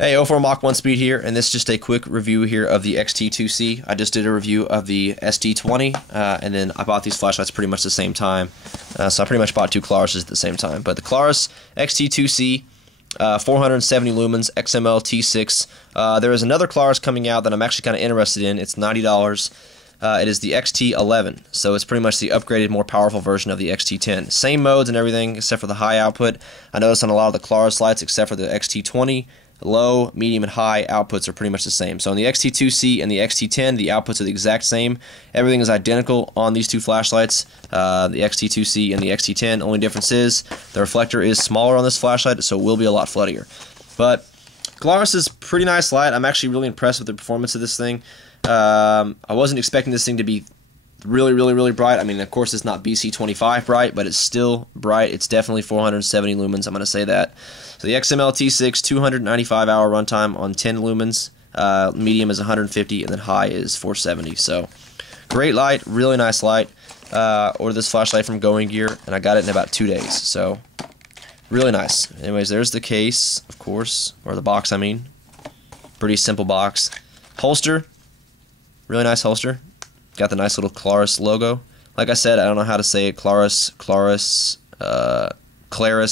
Hey, 04 Mach 1 speed here, and this is just a quick review here of the XT2C. I just did a review of the ST20, and then I bought these flashlights pretty much the same time. So I pretty much bought two Klaruses at the same time. But the Klarus XT2C, 470 lumens, XML T6. There is another Klarus coming out that I'm actually kind of interested in. It's $90. It is the XT11, so it's pretty much the upgraded, more powerful version of the XT10. Same modes and everything, except for the high output. I noticed on a lot of the Klarus lights, except for the XT20, low, medium, and high outputs are pretty much the same. So on the XT2C and the XT10, the outputs are the exact same. Everything is identical on these two flashlights, the XT2C and the XT10. Only difference is the reflector is smaller on this flashlight, so it will be a lot floodier. But Klarus is a pretty nice light. I'm actually really impressed with the performance of this thing. I wasn't expecting this thing to be really bright. I mean, of course, it's not BC25 bright, but it's still bright. It's definitely 470 lumens. I'm going to say that. So the XML T6, 295 hour runtime on 10 lumens. Medium is 150, and then high is 470. So great light, really nice light. Ordered this flashlight from Going Gear, and I got it in about 2 days. So really nice. Anyways, there's the case, of course, or the box. I mean, pretty simple box. Holster, really nice holster. Got the nice little Klarus logo. Like I said, I don't know how to say it. Klarus,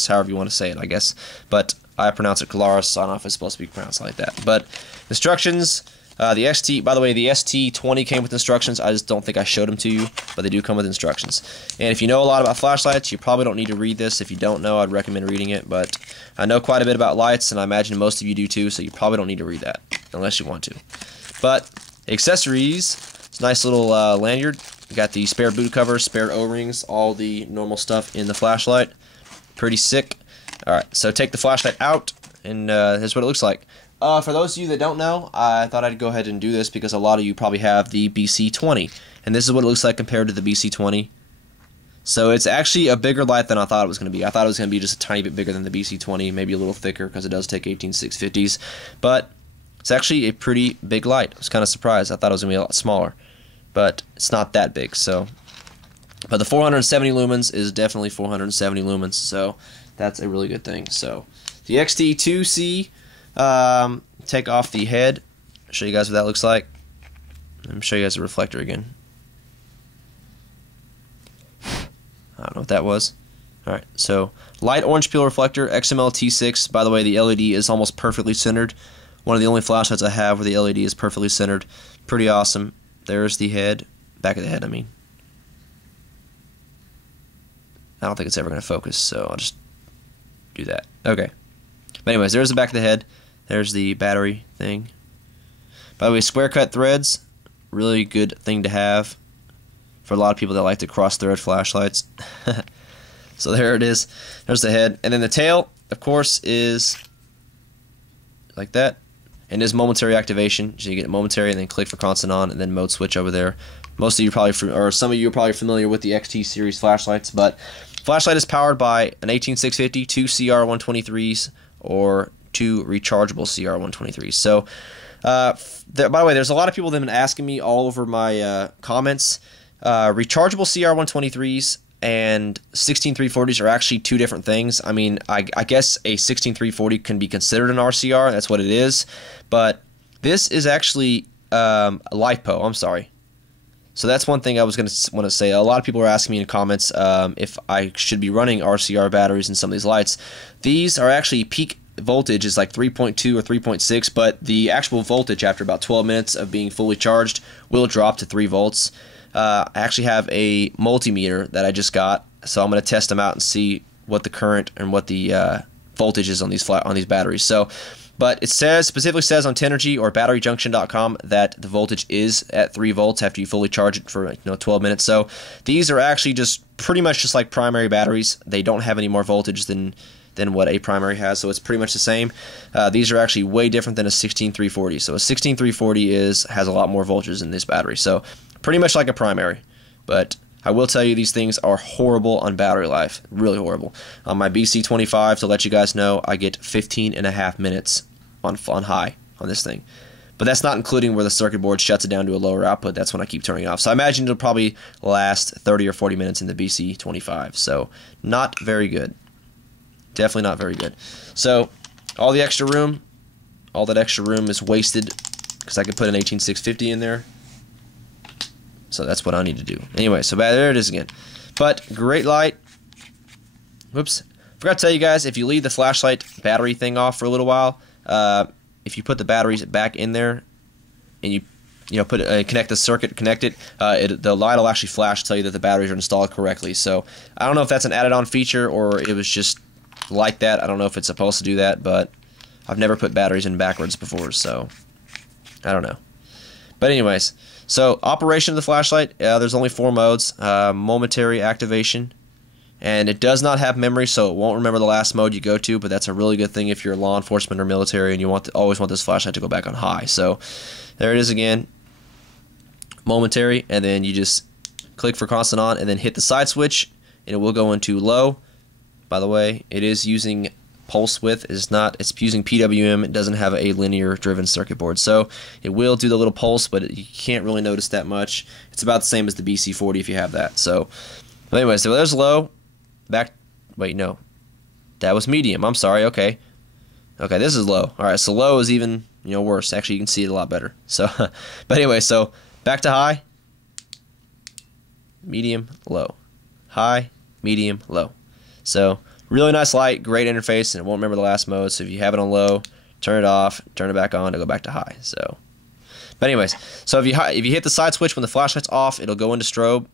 however you want to say it, I guess. But I pronounce it Klarus. I don't know if it's supposed to be pronounced like that. But instructions, by the way, the ST20 came with instructions. I just don't think I showed them to you, but they do come with instructions. And if you know a lot about flashlights, you probably don't need to read this. If you don't know, I'd recommend reading it. But I know quite a bit about lights, and I imagine most of you do too, so you probably don't need to read that, unless you want to. But accessories, it's a nice little lanyard. You got the spare boot cover, spare O-rings, all the normal stuff in the flashlight. Pretty sick. Alright, so take the flashlight out, and here's what it looks like. For those of you that don't know, I thought I'd go ahead and do this because a lot of you probably have the BC20. And this is what it looks like compared to the BC20. So it's actually a bigger light than I thought it was going to be. I thought it was going to be just a tiny bit bigger than the BC20, maybe a little thicker because it does take 18650s. But it's actually a pretty big light. I was kind of surprised. I thought it was going to be a lot smaller. But it's not that big. But the 470 lumens is definitely 470 lumens. So that's a really good thing. So the XT2C, take off the head. Show you guys what that looks like. Let me show you guys the reflector again. I don't know what that was. Alright, so light orange peel reflector, XML T6. By the way, the LED is almost perfectly centered. One of the only flashlights I have where the LED is perfectly centered. Pretty awesome. There's the head. Back of the head, I mean. I don't think it's ever going to focus, so I'll just do that. Okay. But anyways, there's the back of the head. There's the battery thing. By the way, square cut threads, really good thing to have for a lot of people that like to cross thread flashlights. So there it is. There's the head. And then the tail, of course, is like that. And is momentary activation. So you get momentary and then click for constant on and then mode switch over there. Most of you probably, or some of you are probably familiar with the XT series flashlights, but flashlight is powered by an 18650, two CR123s, or two rechargeable CR123s. So, by the way, there's a lot of people that have been asking me all over my comments. Rechargeable CR123s and 16340s are actually two different things. I mean, I guess a 16340 can be considered an RCR. That's what it is. But this is actually a LiPo. I'm sorry. So that's one thing I was going to want to say. A lot of people are asking me in comments if I should be running RCR batteries in some of these lights. These are actually peak voltage is like 3.2 or 3.6, but the actual voltage after about 12 minutes of being fully charged will drop to 3 volts. I actually have a multimeter that I just got, so I'm going to test them out and see what the current and what the voltage is on these batteries. So, but it specifically says on Tenergy or batteryjunction.com that the voltage is at 3 volts after you fully charge it for 12 minutes. So these are actually just pretty much just like primary batteries. They don't have any more voltage than what a primary has, so it's pretty much the same. These are actually way different than a 16340. So a 16340 has a lot more voltage in this battery. So pretty much like a primary. But I will tell you, these things are horrible on battery life. Really horrible. On my BC25, to let you guys know, I get 15.5 minutes on high on this thing. But that's not including where the circuit board shuts it down to a lower output. That's when I keep turning it off. So I imagine it'll probably last 30 or 40 minutes in the BC25. So not very good. Definitely not very good. So all the extra room, all that extra room is wasted because I could put an 18650 in there. So that's what I need to do. Anyway, so there it is again. But great light. Whoops. Forgot to tell you guys, if you leave the flashlight battery thing off for a little while, if you put the batteries back in there and you put connect the circuit, the light will actually flash to tell you that the batteries are installed correctly. So I don't know if that's an added on feature or it was just like that. I don't know if it's supposed to do that, but I've never put batteries in backwards before, so I don't know. But anyways, so operation of the flashlight, there's only 4 modes. Momentary activation, and it does not have memory, so it won't remember the last mode you go to, but that's a really good thing if you're law enforcement or military and you always want this flashlight to go back on high. So there it is again, momentary, and then you just click for constant on and then hit the side switch and it will go into low. By the way, it is using pulse width, it's using PWM. It doesn't have a linear driven circuit board, so it will do the little pulse, but you can't really notice that much. It's about the same as the BC40 if you have that. So anyway, so there's low. Wait, no, that was medium. I'm sorry. Okay, this is low. All right, so low is even worse. Actually, you can see it a lot better. So but anyway, so back to high, medium, low, high, medium, low. So really nice light, great interface, and it won't remember the last mode. So if you have it on low, turn it off, turn it back on to go back to high. So, but anyways, so if you hit the side switch when the flashlight's off, it'll go into strobe.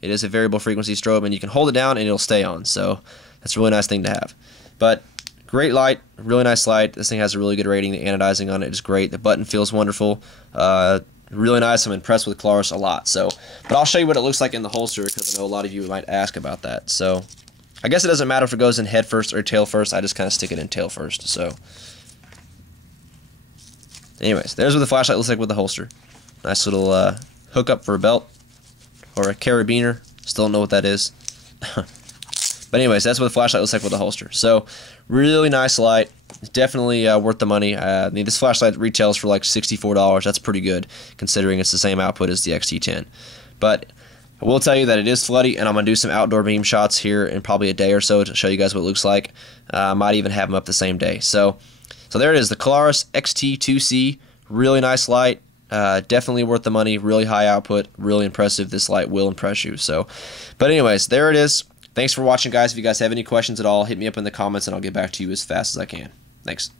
It is a variable frequency strobe, and you can hold it down and it'll stay on. So that's a really nice thing to have. But great light, really nice light. This thing has a really good rating. The anodizing on it is great. The button feels wonderful. Really nice. I'm impressed with Klarus a lot. So, but I'll show you what it looks like in the holster because I know a lot of you might ask about that. So I guess it doesn't matter if it goes in head first or tail first. I just kind of stick it in tail first. So anyways, there's what the flashlight looks like with the holster. Nice little hookup for a belt or a carabiner. Still don't know what that is. But anyways, that's what the flashlight looks like with the holster. So really nice light. Definitely worth the money. This flashlight retails for like $64. That's pretty good considering it's the same output as the XT10. But I will tell you that it is floody, and I'm going to do some outdoor beam shots here in probably a day or so to show you guys what it looks like. I might even have them up the same day. So there it is, the Klarus XT2C. Really nice light. Definitely worth the money. Really high output. Really impressive. This light will impress you. So, but anyways, there it is. Thanks for watching, guys. If you guys have any questions at all, hit me up in the comments, and I'll get back to you as fast as I can. Thanks.